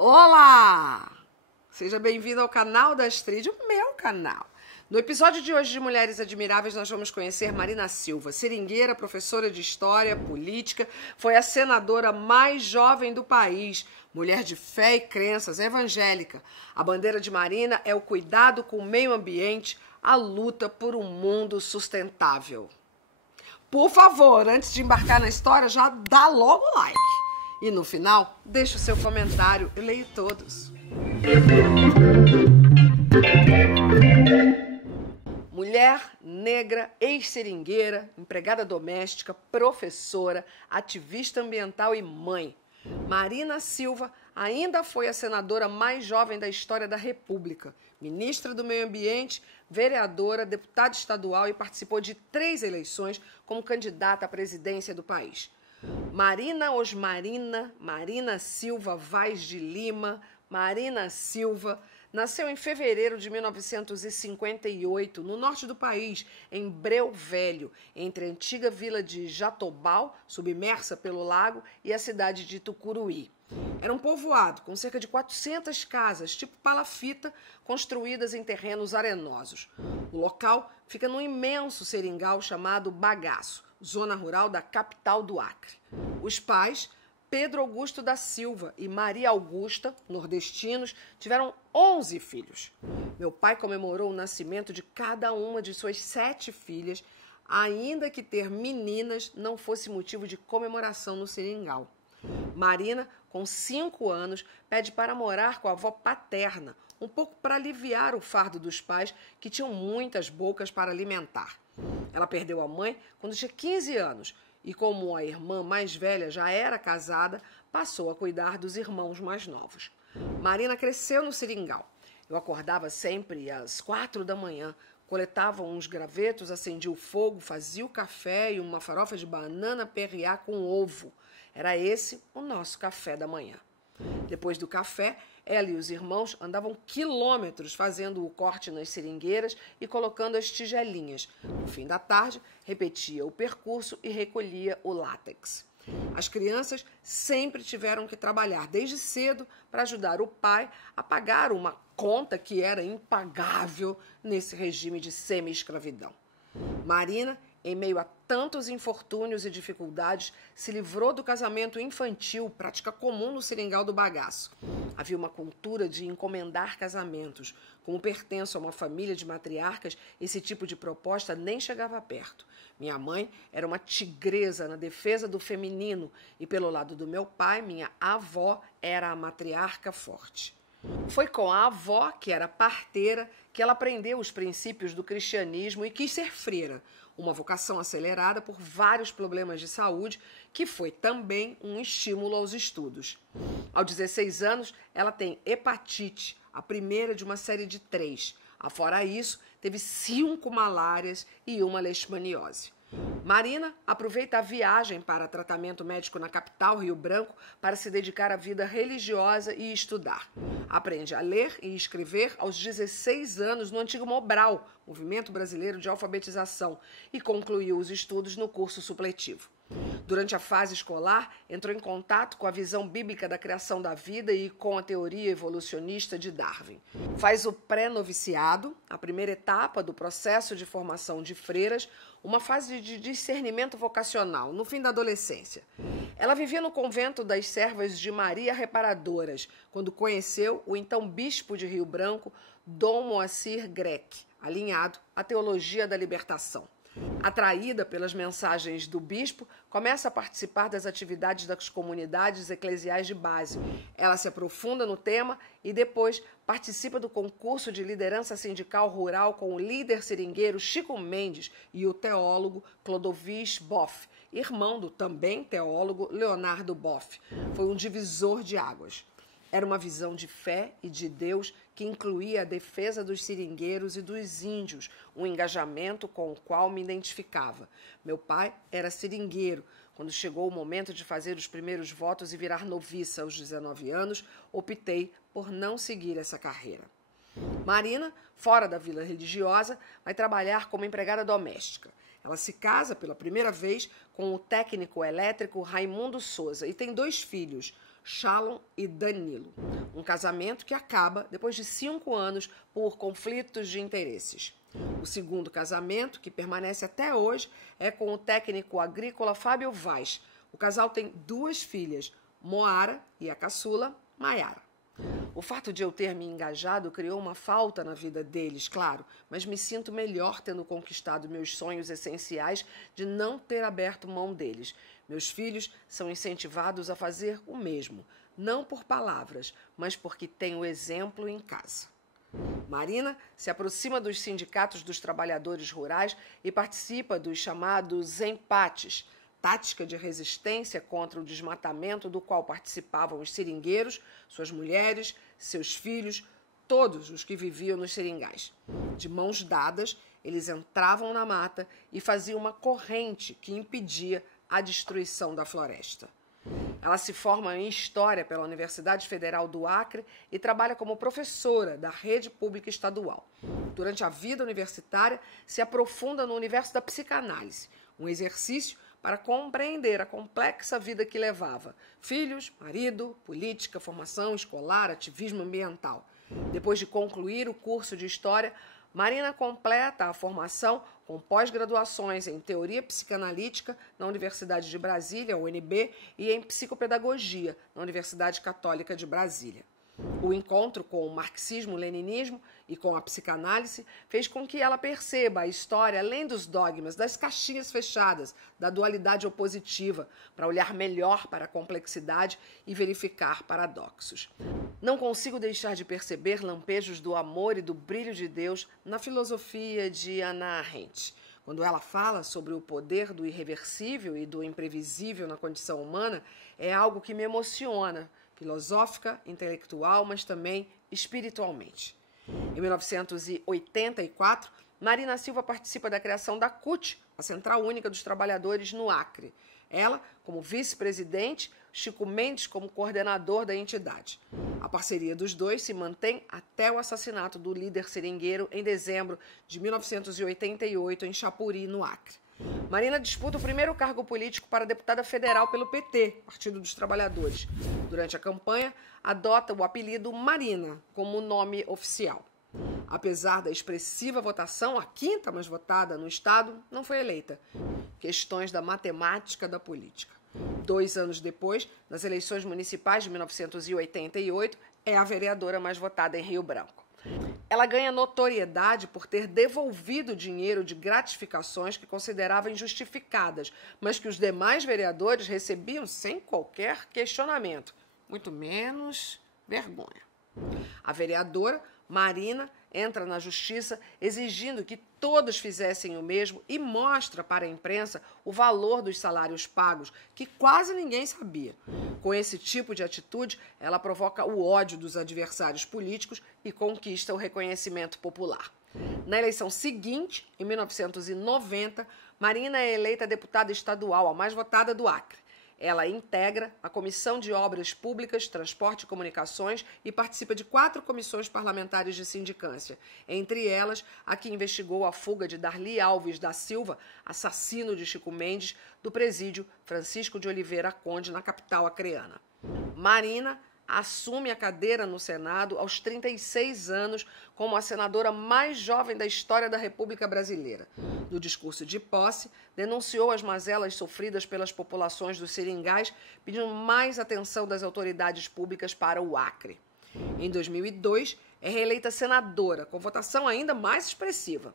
Olá! Seja bem-vindo ao canal da Astrid, o meu canal. No episódio de hoje de Mulheres Admiráveis, nós vamos conhecer Marina Silva, seringueira, professora de História, política, foi a senadora mais jovem do país, mulher de fé e crenças, evangélica. A bandeira de Marina é o cuidado com o meio ambiente, a luta por um mundo sustentável. Por favor, antes de embarcar na história, já dá logo o like. E no final, deixa o seu comentário, eu leio todos. Mulher negra, ex-seringueira, empregada doméstica, professora, ativista ambiental e mãe. Marina Silva ainda foi a senadora mais jovem da história da República, ministra do Meio Ambiente, vereadora, deputada estadual e participou de 3 eleições como candidata à presidência do país. Marina Osmarina Marina Silva Vaz de Lima, Marina Silva, nasceu em fevereiro de 1958, no norte do país, em Breu Velho, entre a antiga vila de Jatobal, submersa pelo lago, e a cidade de Tucuruí. Era um povoado com cerca de 400 casas, tipo palafita, construídas em terrenos arenosos. O local fica num imenso seringal chamado Bagaço, zona rural da capital do Acre. Os pais, Pedro Augusto da Silva e Maria Augusta, nordestinos, tiveram 11 filhos. Meu pai comemorou o nascimento de cada uma de suas 7 filhas, ainda que ter meninas não fosse motivo de comemoração no seringal. Marina, com 5 anos, pede para morar com a avó paterna, um pouco para aliviar o fardo dos pais, que tinham muitas bocas para alimentar. Ela perdeu a mãe quando tinha 15 anos e, como a irmã mais velha já era casada, passou a cuidar dos irmãos mais novos. Marina cresceu no seringal. Eu acordava sempre às 4 da manhã, coletava uns gravetos, acendia o fogo, fazia o café e uma farofa de banana perriá com ovo. Era esse o nosso café da manhã. Depois do café, ela e os irmãos andavam quilômetros fazendo o corte nas seringueiras e colocando as tigelinhas. No fim da tarde, repetia o percurso e recolhia o látex. As crianças sempre tiveram que trabalhar desde cedo para ajudar o pai a pagar uma conta que era impagável nesse regime de semi-escravidão. Marina, em meio a tantos infortúnios e dificuldades, se livrou do casamento infantil, prática comum no seringal do Bagaço. Havia uma cultura de encomendar casamentos. Como pertenço a uma família de matriarcas, esse tipo de proposta nem chegava perto. Minha mãe era uma tigresa na defesa do feminino e, pelo lado do meu pai, minha avó era a matriarca forte. Foi com a avó, que era parteira, que ela aprendeu os princípios do cristianismo e quis ser freira, uma vocação acelerada por vários problemas de saúde, que foi também um estímulo aos estudos. Aos 16 anos, ela tem hepatite, a primeira de uma série de 3. Afora isso, teve 5 malárias e uma leishmaniose. Marina aproveita a viagem para tratamento médico na capital, Rio Branco, para se dedicar à vida religiosa e estudar. Aprende a ler e escrever aos 16 anos no antigo Mobral, Movimento Brasileiro de Alfabetização, e concluiu os estudos no curso supletivo. Durante a fase escolar, entrou em contato com a visão bíblica da criação da vida e com a teoria evolucionista de Darwin. Faz o pré-noviciado, a primeira etapa do processo de formação de freiras, uma fase de discernimento vocacional, no fim da adolescência. Ela vivia no convento das Servas de Maria Reparadoras, quando conheceu o então bispo de Rio Branco, Dom Moacir Grec, alinhado à teologia da libertação. Atraída pelas mensagens do bispo, começa a participar das atividades das comunidades eclesiais de base. Ela se aprofunda no tema e depois participa do concurso de liderança sindical rural com o líder seringueiro Chico Mendes e o teólogo Clodovis Boff, irmão do também teólogo Leonardo Boff. Foi um divisor de águas. Era uma visão de fé e de Deus que incluía a defesa dos seringueiros e dos índios, um engajamento com o qual me identificava. Meu pai era seringueiro. Quando chegou o momento de fazer os primeiros votos e virar noviça aos 19 anos, optei por não seguir essa carreira. Marina, fora da vila religiosa, vai trabalhar como empregada doméstica. Ela se casa pela primeira vez com o técnico elétrico Raimundo Souza e tem 2 filhos, Shalom e Danilo. Um casamento que acaba depois de 5 anos por conflitos de interesses. O segundo casamento, que permanece até hoje, é com o técnico agrícola Fábio Vaz. O casal tem 2 filhas, Moara e a caçula, Maiara. O fato de eu ter me engajado criou uma falta na vida deles, claro, mas me sinto melhor tendo conquistado meus sonhos essenciais de não ter aberto mão deles. Meus filhos são incentivados a fazer o mesmo, não por palavras, mas porque têm o exemplo em casa. Marina se aproxima dos sindicatos dos trabalhadores rurais e participa dos chamados empates, tática de resistência contra o desmatamento do qual participavam os seringueiros, suas mulheres, seus filhos, todos os que viviam nos seringais. De mãos dadas, eles entravam na mata e faziam uma corrente que impedia a destruição da floresta. Ela se forma em História pela Universidade Federal do Acre e trabalha como professora da rede pública estadual. Durante a vida universitária, se aprofunda no universo da psicanálise, um exercício para compreender a complexa vida que levava: filhos, marido, política, formação escolar, ativismo ambiental. Depois de concluir o curso de História, Marina completa a formação com pós-graduações em Teoria Psicanalítica na Universidade de Brasília, UNB, e em Psicopedagogia na Universidade Católica de Brasília. O encontro com o marxismo-leninismo e com a psicanálise fez com que ela perceba a história além dos dogmas, das caixinhas fechadas, da dualidade opositiva, para olhar melhor para a complexidade e verificar paradoxos. Não consigo deixar de perceber lampejos do amor e do brilho de Deus na filosofia de Hannah Arendt. Quando ela fala sobre o poder do irreversível e do imprevisível na condição humana, é algo que me emociona, filosófica, intelectual, mas também espiritualmente. Em 1984, Marina Silva participa da criação da CUT, a Central Única dos Trabalhadores no Acre. Ela, como vice-presidente, Chico Mendes como coordenador da entidade. A parceria dos dois se mantém até o assassinato do líder seringueiro em dezembro de 1988 em Chapuri, no Acre. Marina disputa o primeiro cargo político para deputada federal pelo PT, Partido dos Trabalhadores. Durante a campanha, adota o apelido Marina como nome oficial. Apesar da expressiva votação, a 5ª mais votada no estado, não foi eleita. Questões da matemática da política. 2 anos depois, nas eleições municipais de 1988, é a vereadora mais votada em Rio Branco. Ela ganha notoriedade por ter devolvido dinheiro de gratificações que considerava injustificadas, mas que os demais vereadores recebiam sem qualquer questionamento, muito menos vergonha. A vereadora Marina entra na justiça exigindo que todos fizessem o mesmo e mostra para a imprensa o valor dos salários pagos, que quase ninguém sabia. Com esse tipo de atitude, ela provoca o ódio dos adversários políticos e conquista o reconhecimento popular. Na eleição seguinte, em 1990, Marina é eleita deputada estadual, a mais votada do Acre. Ela integra a Comissão de Obras Públicas, Transporte e Comunicações e participa de 4 comissões parlamentares de sindicância, entre elas a que investigou a fuga de Darli Alves da Silva, assassino de Chico Mendes, do presídio Francisco de Oliveira Conde, na capital acreana. Marina assume a cadeira no Senado aos 36 anos como a senadora mais jovem da história da República Brasileira. No discurso de posse, denunciou as mazelas sofridas pelas populações dos seringais, pedindo mais atenção das autoridades públicas para o Acre. Em 2002, é reeleita senadora, com votação ainda mais expressiva.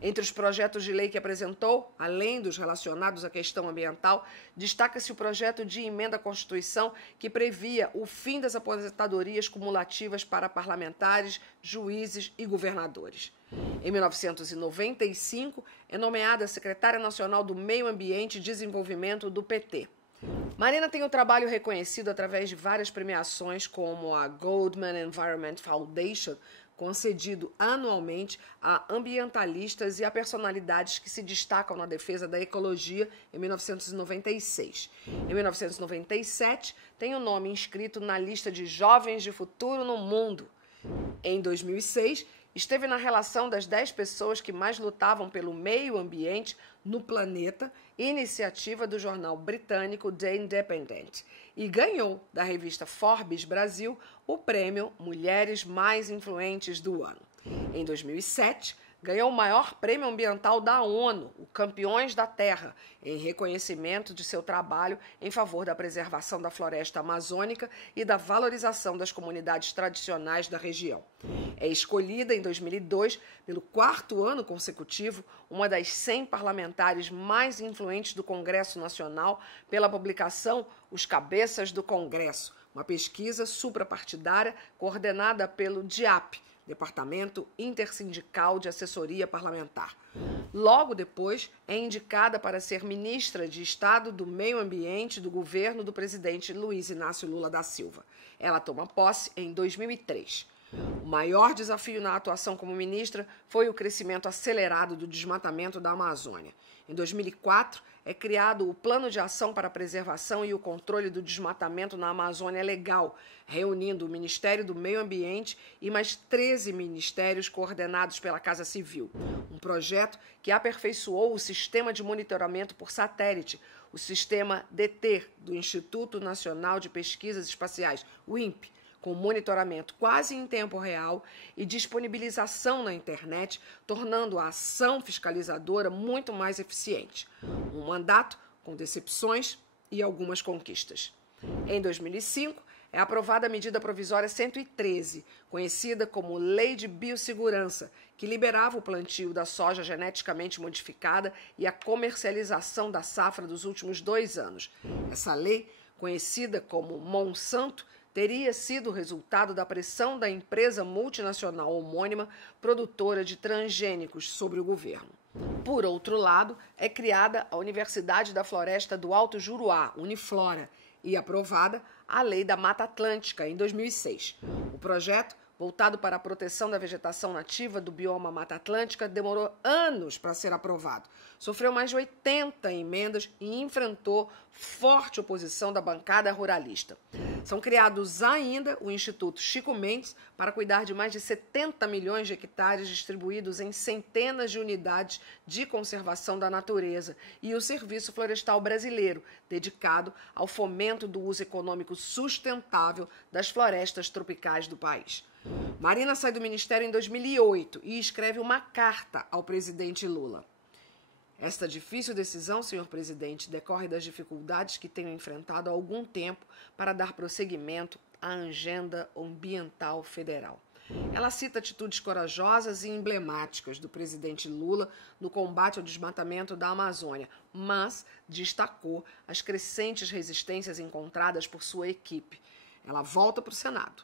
Entre os projetos de lei que apresentou, além dos relacionados à questão ambiental, destaca-se o projeto de emenda à Constituição que previa o fim das aposentadorias cumulativas para parlamentares, juízes e governadores. Em 1995, é nomeada secretária nacional do Meio Ambiente e Desenvolvimento do PT. Marina tem o trabalho reconhecido através de várias premiações, como a Goldman Environment Foundation, concedido anualmente a ambientalistas e a personalidades que se destacam na defesa da ecologia, em 1996. Em 1997, tem o nome inscrito na lista de Jovens de Futuro no Mundo. Em 2006, esteve na relação das 10 pessoas que mais lutavam pelo meio ambiente no planeta, iniciativa do jornal britânico The Independent, e ganhou da revista Forbes Brasil o prêmio Mulheres Mais Influentes do Ano. Em 2007, ganhou o maior prêmio ambiental da ONU, o Campeões da Terra, em reconhecimento de seu trabalho em favor da preservação da floresta amazônica e da valorização das comunidades tradicionais da região. É escolhida em 2002, pelo 4º ano consecutivo, uma das 100 parlamentares mais influentes do Congresso Nacional pela publicação Os Cabeças do Congresso, uma pesquisa suprapartidária coordenada pelo DIAP, Departamento Intersindical de Assessoria Parlamentar. Logo depois, é indicada para ser ministra de Estado do Meio Ambiente do governo do presidente Luiz Inácio Lula da Silva. Ela toma posse em 2003. O maior desafio na atuação como ministra foi o crescimento acelerado do desmatamento da Amazônia. Em 2004, é criado o Plano de Ação para a Preservação e o Controle do Desmatamento na Amazônia Legal, reunindo o Ministério do Meio Ambiente e mais 13 ministérios coordenados pela Casa Civil. Um projeto que aperfeiçoou o sistema de monitoramento por satélite, o sistema DETER, do Instituto Nacional de Pesquisas Espaciais, o INPE, com monitoramento quase em tempo real e disponibilização na internet, tornando a ação fiscalizadora muito mais eficiente. Um mandato com decepções e algumas conquistas. Em 2005, é aprovada a medida provisória 113, conhecida como Lei de Biossegurança, que liberava o plantio da soja geneticamente modificada e a comercialização da safra dos últimos 2 anos. Essa lei, conhecida como Monsanto, teria sido resultado da pressão da empresa multinacional homônima produtora de transgênicos sobre o governo. Por outro lado, é criada a Universidade da Floresta do Alto Juruá, Uniflora, e aprovada a Lei da Mata Atlântica, em 2006. O projeto, voltado para a proteção da vegetação nativa do bioma Mata Atlântica, demorou anos para ser aprovado. Sofreu mais de 80 emendas e enfrentou forte oposição da bancada ruralista. São criados ainda o Instituto Chico Mendes para cuidar de mais de 70 milhões de hectares distribuídos em centenas de unidades de conservação da natureza e o Serviço Florestal Brasileiro, dedicado ao fomento do uso econômico sustentável das florestas tropicais do país. Marina sai do ministério em 2008 e escreve uma carta ao presidente Lula. Esta difícil decisão, senhor presidente, decorre das dificuldades que tenho enfrentado há algum tempo para dar prosseguimento à agenda ambiental federal. Ela cita atitudes corajosas e emblemáticas do presidente Lula no combate ao desmatamento da Amazônia, mas destacou as crescentes resistências encontradas por sua equipe. Ela volta para o Senado.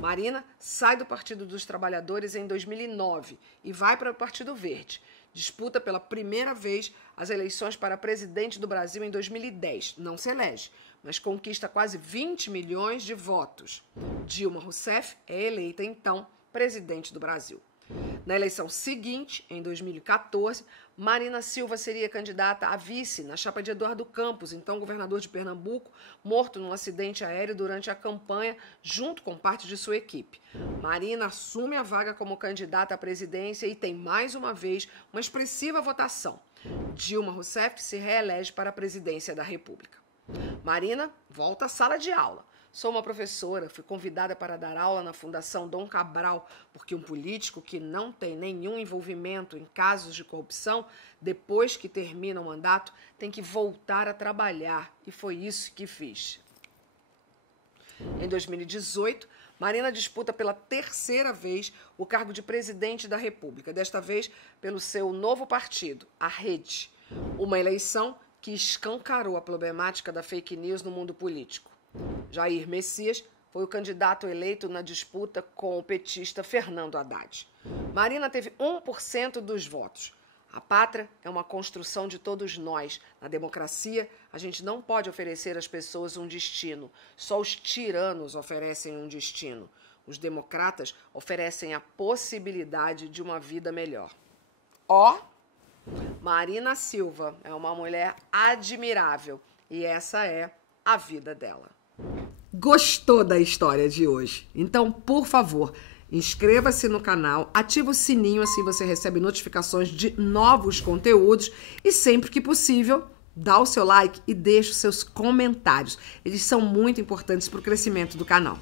Marina sai do Partido dos Trabalhadores em 2009 e vai para o Partido Verde. Disputa pela primeira vez as eleições para presidente do Brasil em 2010. Não se elege, mas conquista quase 20 milhões de votos. Dilma Rousseff é eleita, então, presidente do Brasil. Na eleição seguinte, em 2014, Marina Silva seria candidata a vice na chapa de Eduardo Campos, então governador de Pernambuco, morto num acidente aéreo durante a campanha, junto com parte de sua equipe. Marina assume a vaga como candidata à presidência e tem, mais uma vez, uma expressiva votação. Dilma Rousseff se reelege para a presidência da República. Marina volta à sala de aula. Sou uma professora, fui convidada para dar aula na Fundação Dom Cabral, porque um político que não tem nenhum envolvimento em casos de corrupção, depois que termina o mandato, tem que voltar a trabalhar, e foi isso que fiz. Em 2018, Marina disputa pela 3ª vez o cargo de presidente da República, desta vez pelo seu novo partido, a Rede, uma eleição que escancarou a problemática da fake news no mundo político. Jair Messias foi o candidato eleito na disputa com o petista Fernando Haddad. Marina teve 1% dos votos. A pátria é uma construção de todos nós. Na democracia, a gente não pode oferecer às pessoas um destino. Só os tiranos oferecem um destino. Os democratas oferecem a possibilidade de uma vida melhor. Marina Silva é uma mulher admirável e essa é a vida dela. Gostou da história de hoje? Então, por favor, inscreva-se no canal, ativa o sininho, assim você recebe notificações de novos conteúdos e sempre que possível, dá o seu like e deixa os seus comentários. Eles são muito importantes para o crescimento do canal.